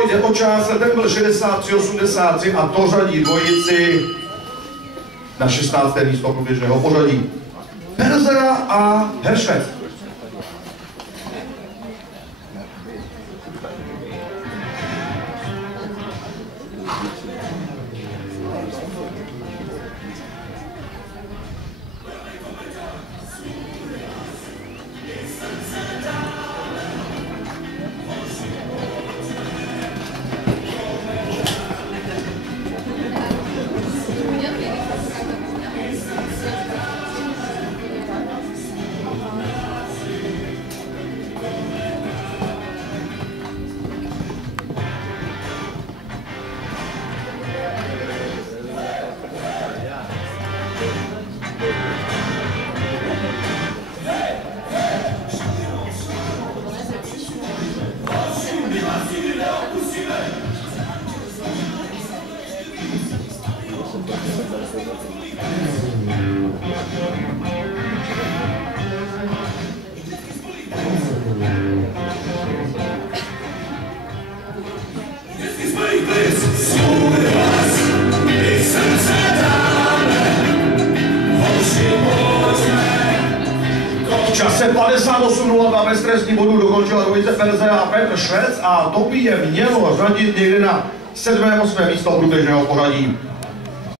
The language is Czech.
Jde o čas, ten byl 63-83 a to řadí dvojici na 16. místo průběžného pořadí. Perzera a Herschwitz. V čase 58:02 bez trestních bodů dokončila dvojice Perzera a Petr Švec a to by je mělo řadit někde na 7. 8. místo průběžného pořadí.